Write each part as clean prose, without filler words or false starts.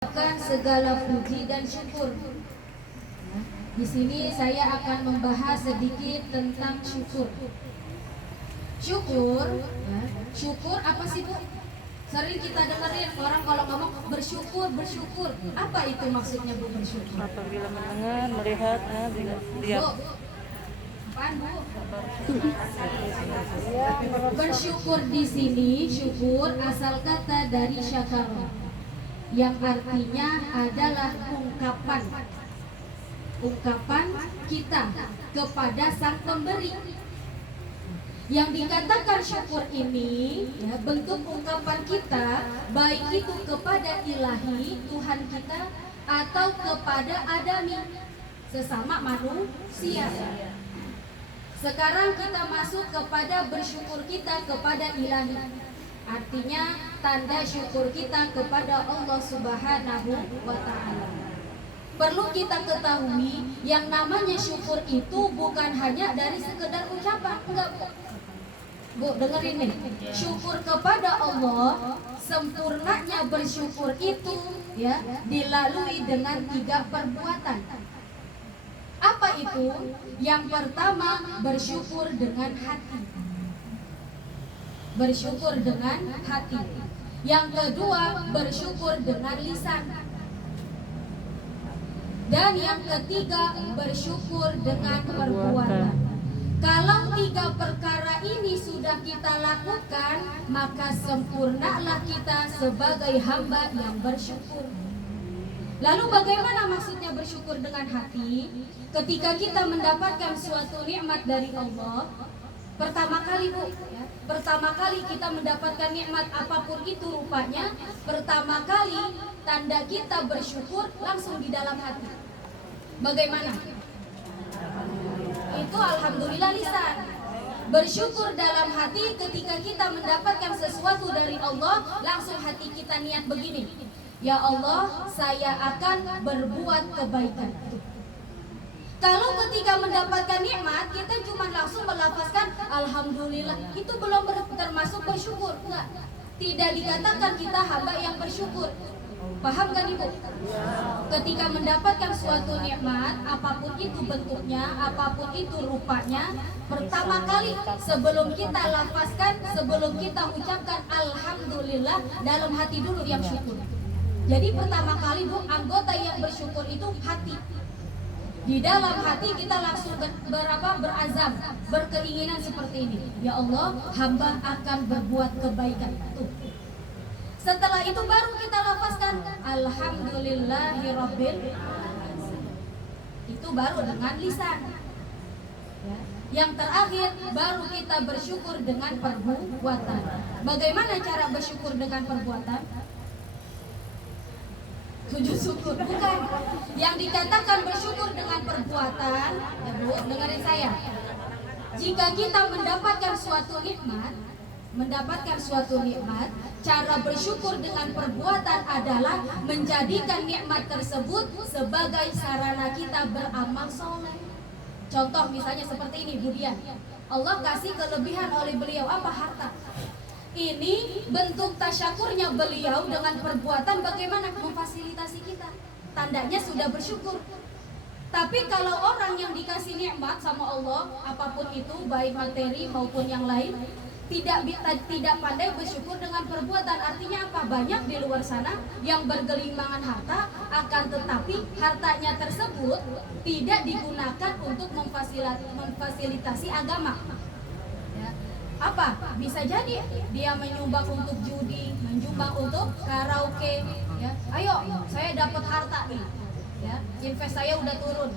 Segala puji dan syukur. Di sini saya akan membahas sedikit tentang syukur. Syukur apa sih Bu? Sering kita dengerin orang kalau ngomong bersyukur. Apa itu maksudnya Bu bersyukur? Apabila mendengar, melihat, lihat. Apaan Bu? Bersyukur di sini, syukur asal kata dari syakara, yang artinya adalah ungkapan kita kepada sang pemberi. Yang dikatakan syukur ini bentuk ungkapan kita, baik itu kepada ilahi Tuhan kita atau kepada adami sesama manusia. Sekarang kita masuk kepada bersyukur kita kepada ilahi. Artinya tanda syukur kita kepada Allah Subhanahu wa Ta'ala. Perlu kita ketahui, yang namanya syukur itu bukan hanya dari sekedar ucapan, enggak Bu, dengerin nih. Syukur kepada Allah, sempurnanya bersyukur itu dilalui dengan 3 perbuatan. Apa itu? Yang pertama, bersyukur dengan hati. Bersyukur dengan hati. Yang kedua, bersyukur dengan lisan. Dan yang ketiga, bersyukur dengan perbuatan. Kalau 3 perkara ini sudah kita lakukan, maka sempurnalah kita sebagai hamba yang bersyukur. Lalu bagaimana maksudnya bersyukur dengan hati? Ketika kita mendapatkan suatu nikmat dari Allah, pertama kali kita mendapatkan nikmat apapun itu rupanya, pertama kali tanda kita bersyukur langsung di dalam hati. Bagaimana? Itu alhamdulillah lisan. Bersyukur dalam hati ketika kita mendapatkan sesuatu dari Allah, langsung hati kita niat begini, ya Allah, saya akan berbuat kebaikan. Kalau ketika mendapatkan nikmat, kita cuma langsung melafazkan alhamdulillah, itu belum termasuk bersyukur. Enggak. Tidak dikatakan kita hamba yang bersyukur. Paham kan Ibu? Ketika mendapatkan suatu nikmat, apapun itu bentuknya, apapun itu rupanya, pertama kali sebelum kita lafazkan, sebelum kita ucapkan alhamdulillah, dalam hati dulu yang syukur. Jadi pertama kali Bu, anggota yang bersyukur itu hati. Di dalam hati kita langsung berazam, berkeinginan seperti ini, ya Allah, hamba akan berbuat kebaikan. Tuh. Setelah itu baru kita lafazkan alhamdulillahirabbil alamin. Itu baru dengan lisan. Yang terakhir baru kita bersyukur dengan perbuatan. Bagaimana cara bersyukur dengan perbuatan? Sujud syukur, bukan. Yang dikatakan bersyukur dengan perbuatan, ya Bu, dengerin saya. Jika kita mendapatkan suatu nikmat, cara bersyukur dengan perbuatan adalah menjadikan nikmat tersebut sebagai sarana kita beramal soleh. Contoh misalnya seperti ini, Bu Dian. Allah kasih kelebihan oleh beliau, apa? Harta. Ini bentuk tasyakurnya beliau dengan perbuatan bagaimana memfasilitasi kita. Tandanya sudah bersyukur. Tapi kalau orang yang dikasih nikmat sama Allah, apapun itu, baik materi maupun yang lain, tidak pandai bersyukur dengan perbuatan. Artinya apa? Banyak di luar sana yang bergelimangan harta, akan tetapi hartanya tersebut tidak digunakan untuk memfasilitasi agama. Apa? Bisa jadi dia menyumbang untuk judi, menyumbang untuk karaoke, ya. Ayo, saya dapat harta nih, ya. Invest saya udah turun.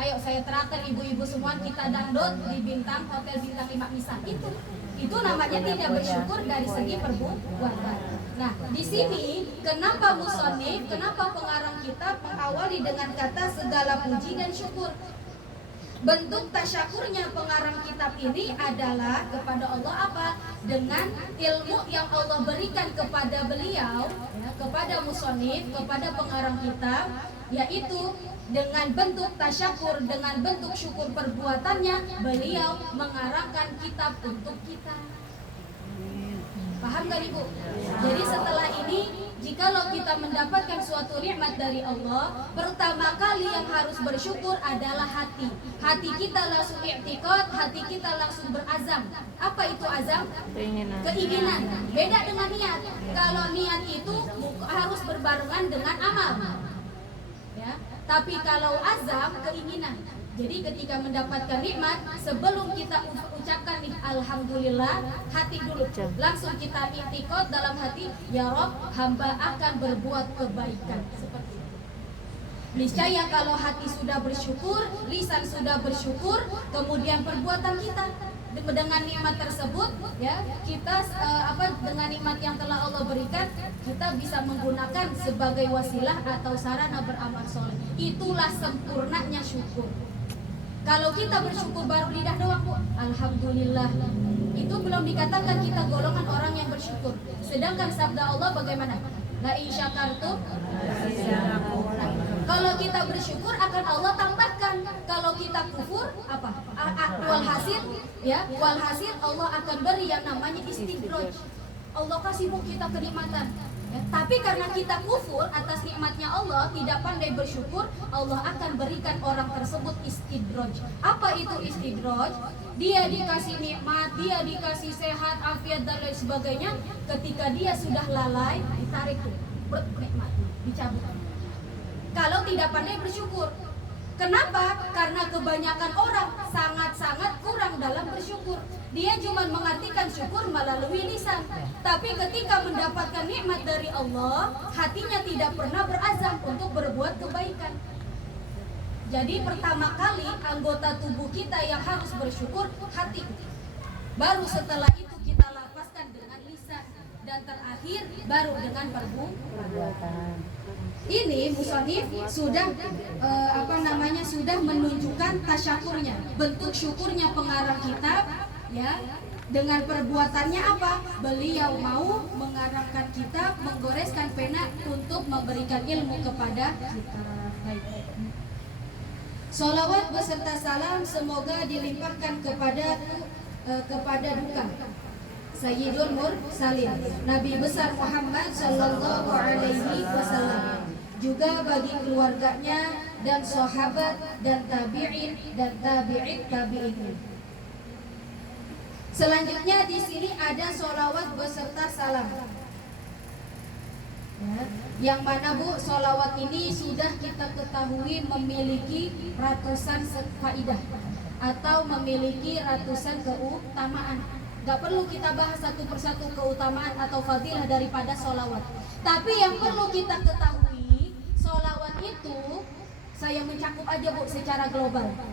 Ayo saya traktir ibu-ibu semua, kita dangdut di hotel bintang 5 misal. Itu namanya tidak bersyukur dari segi perbuatan. Nah, di sini kenapa musonif, kenapa pengarang kita mengawali dengan kata segala puji dan syukur? Bentuk tasyakurnya pengarang kitab ini adalah kepada Allah apa? Dengan ilmu yang Allah berikan kepada beliau, kepada musonif, kepada pengarang kitab, yaitu dengan bentuk tasyakur, dengan bentuk syukur perbuatannya, beliau mengarangkan kitab untuk kita. Paham gak Ibu? Jadi setelah ini kalau kita mendapatkan suatu nikmat dari Allah, pertama kali yang harus bersyukur adalah hati. Hati kita langsung i'tiqad, hati kita langsung berazam. Apa itu azam? Keinginan. Beda dengan niat. Kalau niat itu harus berbarengan dengan amal. Ya. Tapi kalau azam, keinginan. Jadi ketika mendapatkan nikmat, sebelum kita ucapkan nih alhamdulillah, hati dulu. Langsung kita i'tiqad dalam hati, ya Rob, hamba akan berbuat kebaikan. Seperti itu. Niscaya kalau hati sudah bersyukur, lisan sudah bersyukur, kemudian perbuatan kita dengan nikmat tersebut, ya kita dengan nikmat yang telah Allah berikan, kita bisa menggunakan sebagai wasilah atau sarana beramal soleh. Itulah sempurnanya syukur. Kalau kita bersyukur baru lidah doang, Bu, alhamdulillah, itu belum dikatakan kita golongan orang yang bersyukur. Sedangkan sabda Allah bagaimana? La in syakartum. Kalau kita bersyukur akan Allah tambahkan. Kalau kita kufur apa? Walhasil Allah akan beri yang namanya istidraj. Allah kasih kita kenikmatan. Ya, tapi karena kita kufur atas nikmatnya Allah, tidak pandai bersyukur, Allah akan berikan orang tersebut istidraj. Apa itu istidraj? Dia dikasih nikmat, dia dikasih sehat, afiat dan lain sebagainya. Ketika dia sudah lalai, ditarik tuh, nikmat, dicabut. Kalau tidak pandai bersyukur. Kenapa? Karena kebanyakan orang sangat-sangat kurang dalam bersyukur. Dia cuma mengartikan syukur melalui lisan. Tapi ketika mendapatkan nikmat dari Allah, hatinya tidak pernah berazam untuk berbuat kebaikan. Jadi pertama kali anggota tubuh kita yang harus bersyukur hati. Baru setelah itu kita lapaskan dengan lisan. Dan terakhir baru dengan perbuatan. Ini musannif sudah sudah menunjukkan tasyakurnya, bentuk syukurnya pengarang kitab, ya. Dengan perbuatannya apa? Beliau mau mengarangkan kitab, menggoreskan pena untuk memberikan ilmu kepada kita. Baik. Sholawat beserta salam semoga dilimpahkan kepada duka Sayyidul Mursalin, Nabi besar Muhammad sallallahu alaihi wasallam, juga bagi keluarganya dan sahabat dan tabi'in dan tabi'in. Selanjutnya di sini ada sholawat beserta salam. Ya, yang mana Bu, sholawat ini sudah kita ketahui memiliki ratusan faidah atau memiliki ratusan keutamaan. Gak perlu kita bahas satu persatu keutamaan atau fadilah daripada sholawat. Tapi yang perlu kita ketahui, sholawat itu saya mencakup aja Bu secara global.